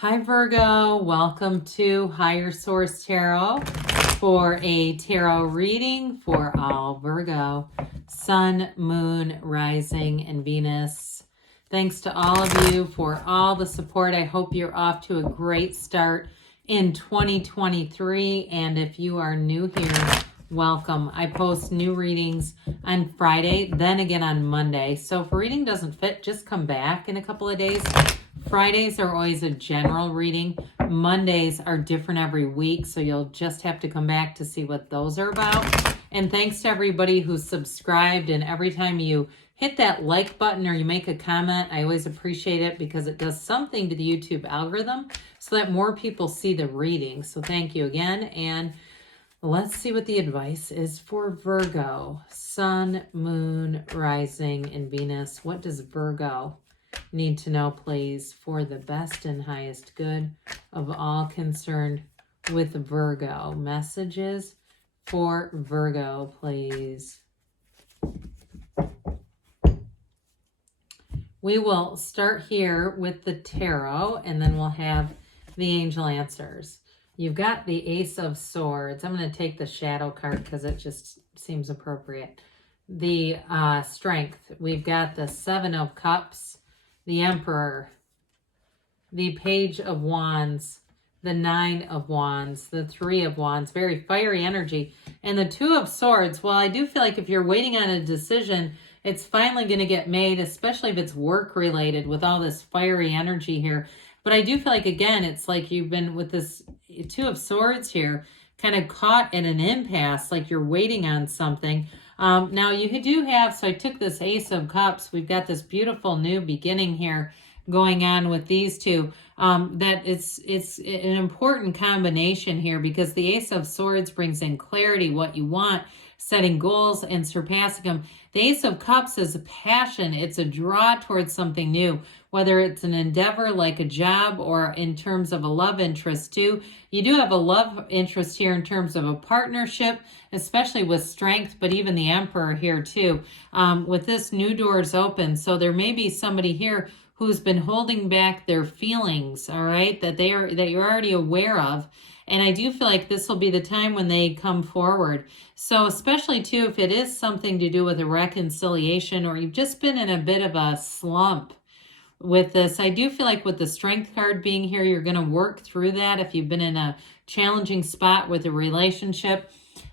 Hi Virgo, welcome to Higher Source Tarot for a tarot reading for all Virgo, Sun, Moon, Rising, and Venus. Thanks to all of you for all the support. I hope you're off to a great start in 2023. And if you are new here, welcome. I post new readings on Friday, then again on Monday. So if a reading doesn't fit, just come back in a couple of days. Fridays are always a general reading. Mondays are different every week, so you'll just have to come back to see what those are about. And thanks to everybody who's subscribed, and every time you hit that like button or you make a comment, I always appreciate it because it does something to the YouTube algorithm so that more people see the reading. So thank you again, and let's see what the advice is for Virgo. Sun, Moon, Rising, and Venus. What does Virgo need to know, please, for the best and highest good of all concerned with Virgo? Messages for Virgo, please. We will start here with the tarot, and then we'll have the angel answers. You've got the Ace of Swords. I'm going to take the shadow card because it just seems appropriate. The Strength. We've got the Seven of Cups, the Emperor, the Page of Wands, the Nine of Wands, the Three of Wands, very fiery energy, and the Two of Swords. Well, I do feel like if you're waiting on a decision, it's finally going to get made, especially if it's work-related with all this fiery energy here. But I do feel like, again, it's like you've been with this Two of Swords here, kind of caught in an impasse, like you're waiting on something. Now you do have, so I took this Ace of Cups. We've got this beautiful new beginning here going on with these two. That it's an important combination here because the Ace of Swords brings in clarity, what you want, setting goals and surpassing them. The Ace of Cups is a passion. It's a draw towards something new, whether it's an endeavor like a job or in terms of a love interest too. You do have a love interest here in terms of a partnership, especially with Strength, but even the Emperor here too. With this, new doors open. So there may be somebody here who's been holding back their feelings, all right, that you're already aware of. And I do feel like this will be the time when they come forward. So especially too, if it is something to do with a reconciliation or you've just been in a bit of a slump with this, I do feel like with the Strength card being here, you're going to work through that if you've been in a challenging spot with a relationship.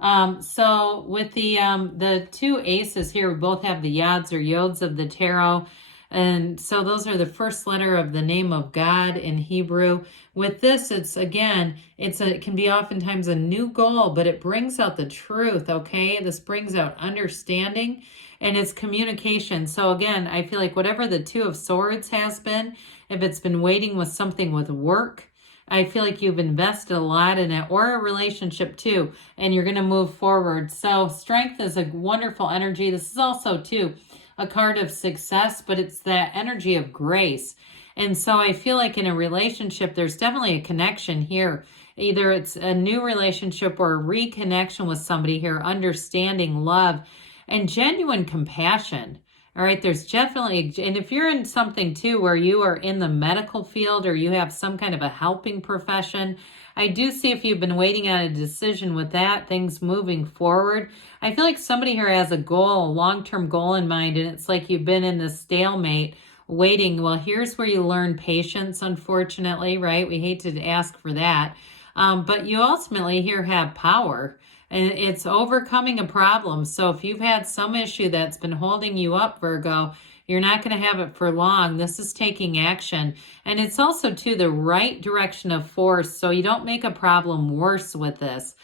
So with the two aces here, we both have the Yods or Yods of the tarot. And so those are the first letter of the name of God in Hebrew. With this, it's again, it can be oftentimes a new goal, but it brings out the truth, okay? This brings out understanding and it's communication. So again, I feel like whatever the Two of Swords has been, if it's been waiting with something with work, I feel like you've invested a lot in it, or a relationship too, and you're going to move forward. So Strength is a wonderful energy. This is also too a card of success, but it's that energy of grace. And so I feel like in a relationship, there's definitely a connection here. Either it's a new relationship or a reconnection with somebody here, understanding, love, and genuine compassion. All right, there's definitely, and if you're in something too where you are in the medical field or you have some kind of a helping profession, I do see if you've been waiting on a decision with that, things moving forward. I feel like somebody here has a goal, a long-term goal in mind, and it's like you've been in this stalemate waiting. Well, here's where you learn patience, unfortunately, right? We hate to ask for that. But you ultimately here have power, and it's overcoming a problem. So if you've had some issue that's been holding you up, Virgo, you're not going to have it for long. This is taking action. And it's also to the right direction of force, so you don't make a problem worse with this.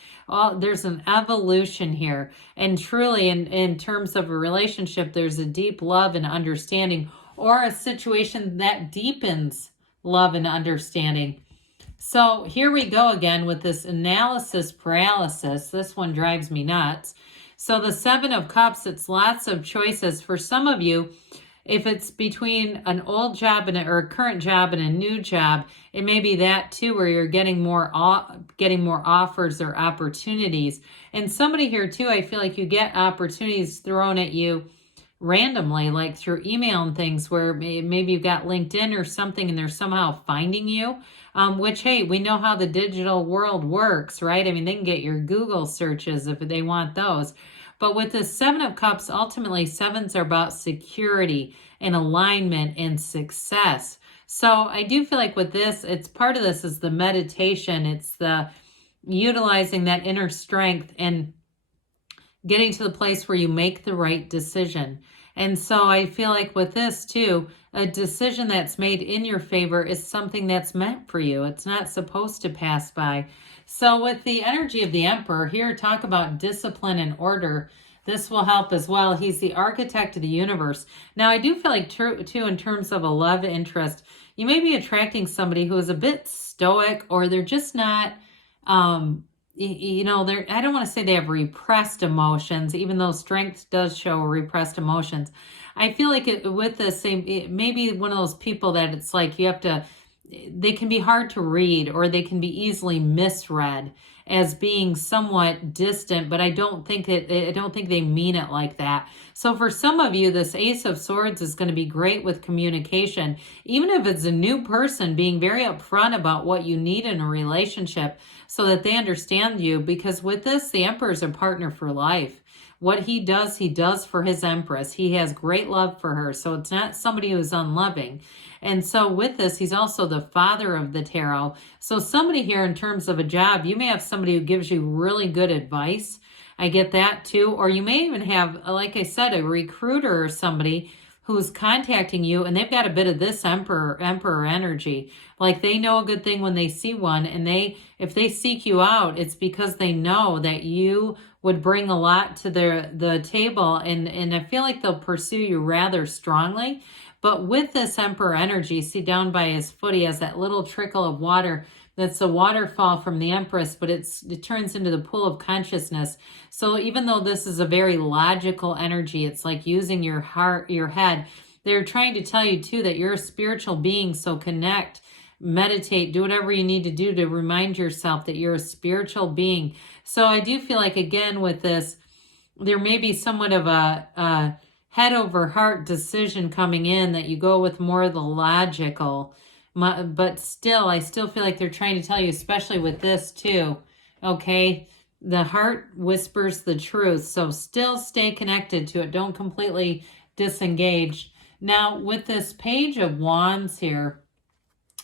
There's an evolution here. And truly, in terms of a relationship, there's a deep love and understanding, or a situation that deepens love and understanding. So here we go again with this analysis paralysis. This one drives me nuts. So the Seven of Cups, it's lots of choices. For some of you, if it's between an old job or a current job and a new job, it may be that too, where you're getting more offers or opportunities. And somebody here too, I feel like you get opportunities thrown at you randomly, like through email and things, where maybe you've got LinkedIn or something and they're somehow finding you, which, hey, we know how the digital world works, right? I mean, they can get your Google searches if they want those. But with the Seven of Cups, ultimately, sevens are about security and alignment and success. So I do feel like with this, it's part of this is the meditation. It's the utilizing that inner strength and getting to the place where you make the right decision. And so I feel like with this too, a decision that's made in your favor is something that's meant for you. It's not supposed to pass by. So with the energy of the Emperor here, talk about discipline and order. This will help as well. He's the architect of the universe. Now, I do feel like too, in terms of a love interest, you may be attracting somebody who is a bit stoic, or they're just not, you know, I don't want to say they have repressed emotions, even though strength does show repressed emotions. I feel like with the same, it may be one of those people that it's like you have to, they can be hard to read, or they can be easily misread as being somewhat distant, but I don't think they mean it like that. So for some of you, this Ace of Swords is going to be great with communication, even if it's a new person, being very upfront about what you need in a relationship so that they understand you, because with this, the Emperor is a partner for life. What he does for his Empress. He has great love for her, so it's not somebody who's unloving. And so with this, he's also the father of the tarot. So somebody here in terms of a job, you may have somebody who gives you really good advice. I get that too. Or you may even have, like I said, a recruiter or somebody who's contacting you, and they've got a bit of this emperor energy. Like they know a good thing when they see one, and if they seek you out, it's because they know that you would bring a lot to the table, and I feel like they'll pursue you rather strongly. But with this Emperor energy, see down by his foot, he has that little trickle of water. That's a waterfall from the Empress, but it turns into the pool of consciousness. So even though this is a very logical energy, it's like using your heart, your head. They're trying to tell you too that you're a spiritual being, so connect, meditate, do whatever you need to do to remind yourself that you're a spiritual being. So I do feel like, again, with this, there may be somewhat of a head over heart decision coming in, that you go with more of the logical, but still, I still feel like they're trying to tell you, especially with this too, okay, the heart whispers the truth, so still stay connected to it. Don't completely disengage. Now, with this Page of Wands here,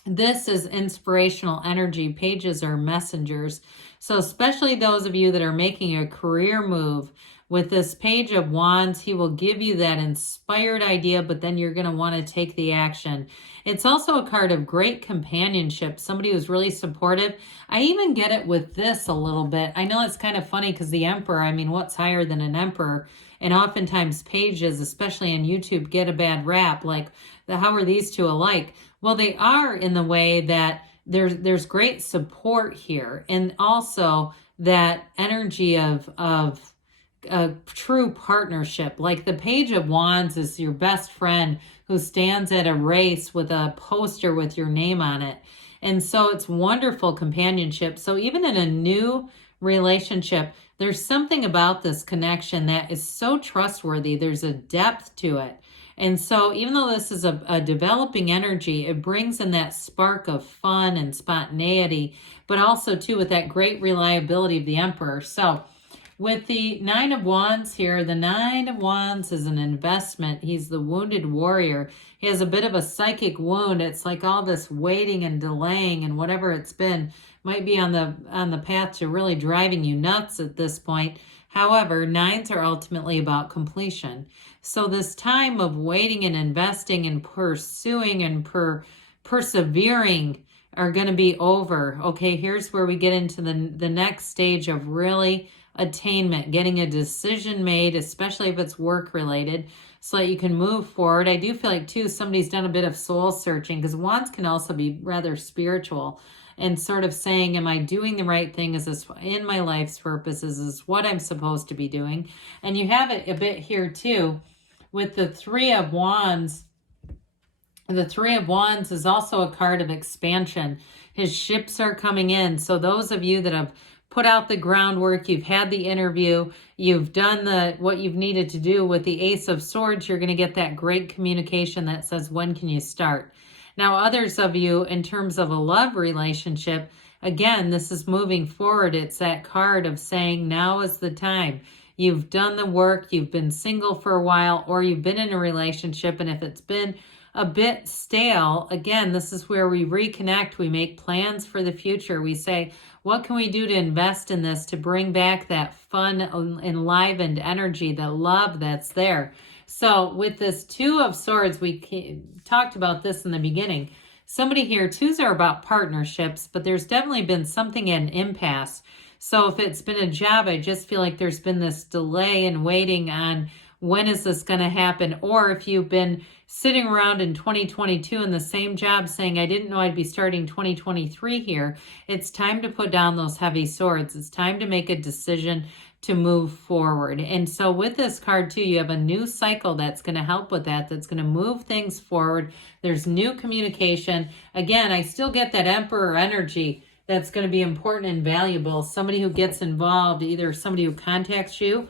this is inspirational energy. Pages are messengers. So especially those of you that are making a career move, with this Page of Wands, he will give you that inspired idea, but then you're going to want to take the action. It's also a card of great companionship, somebody who's really supportive. I even get it with this a little bit. I know it's kind of funny because the Emperor, I mean, what's higher than an Emperor? And oftentimes pages, especially on YouTube, get a bad rap. Like, how are these two alike? Well, they are in the way that there's great support here, and also that energy of a true partnership. Like the Page of Wands is your best friend who stands at a race with a poster with your name on it. And so it's wonderful companionship. So even in a new relationship, there's something about this connection that is so trustworthy. There's a depth to it. And so even though this is a developing energy, it brings in that spark of fun and spontaneity, but also too with that great reliability of the Emperor. So with the Nine of Wands here, the Nine of Wands is an investment. He's the wounded warrior. He has a bit of a psychic wound. It's like all this waiting and delaying, and whatever it's been might be on the path to really driving you nuts at this point. However, nines are ultimately about completion. So this time of waiting and investing and pursuing and persevering are going to be over. Okay, here's where we get into the next stage of really attainment, getting a decision made, especially if it's work related, so that you can move forward. I do feel like too, somebody's done a bit of soul searching, because wands can also be rather spiritual and sort of saying, am I doing the right thing? Is this in my life's purpose? Is this what I'm supposed to be doing? And you have it a bit here too with the Three of Wands. The Three of Wands is also a card of expansion. His ships are coming in. So those of you that have put out the groundwork, you've had the interview, you've done what you've needed to do. With the Ace of Swords, you're going to get that great communication that says, when can you start? Now, others of you, in terms of a love relationship, again, this is moving forward. It's that card of saying, now is the time. You've done the work, you've been single for a while, or you've been in a relationship, and if it's been a bit stale, again, this is where we reconnect. We make plans for the future. We say, what can we do to invest in this to bring back that fun, enlivened energy, that love that's there? So with this Two of Swords, we talked about this in the beginning. Somebody here, twos are about partnerships, but there's definitely been something at an impasse. So if it's been a job, I just feel like there's been this delay in waiting on when is this going to happen? Or if you've been sitting around in 2022 in the same job saying, I didn't know I'd be starting 2023 here, it's time to put down those heavy swords. It's time to make a decision to move forward. And so with this card too, you have a new cycle that's going to help with that, that's going to move things forward. There's new communication. Again, I still get that Emperor energy that's going to be important and valuable. Somebody who gets involved, either somebody who contacts you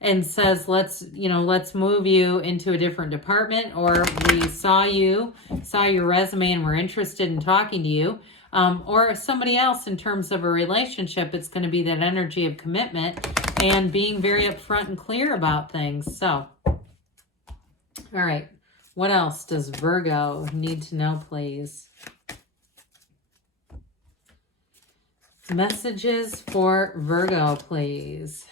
and says, let's move you into a different department, or we saw your resume and we're interested in talking to you, or somebody else in terms of a relationship. It's going to be that energy of commitment and being very upfront and clear about things. So, all right, what else does Virgo need to know, please? Messages for Virgo, please.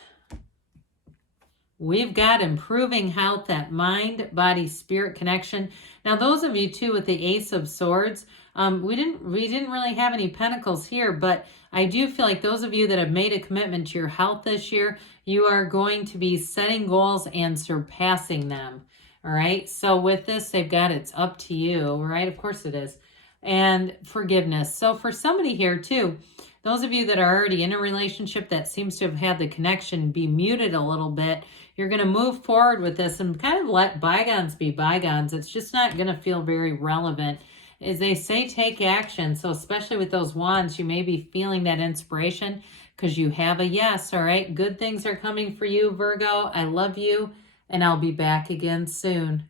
We've got improving health, that mind, body, spirit connection. Now, those of you too with the Ace of Swords, we didn't really have any pentacles here, but I do feel like those of you that have made a commitment to your health this year, you are going to be setting goals and surpassing them. All right. So with this, they've got, it's up to you, right? Of course it is. And forgiveness. So for somebody here too, those of you that are already in a relationship that seems to have had the connection be muted a little bit, you're going to move forward with this and kind of let bygones be bygones. It's just not going to feel very relevant. As they say, take action. So especially with those wands, you may be feeling that inspiration because you have a yes, all right? Good things are coming for you, Virgo. I love you, and I'll be back again soon.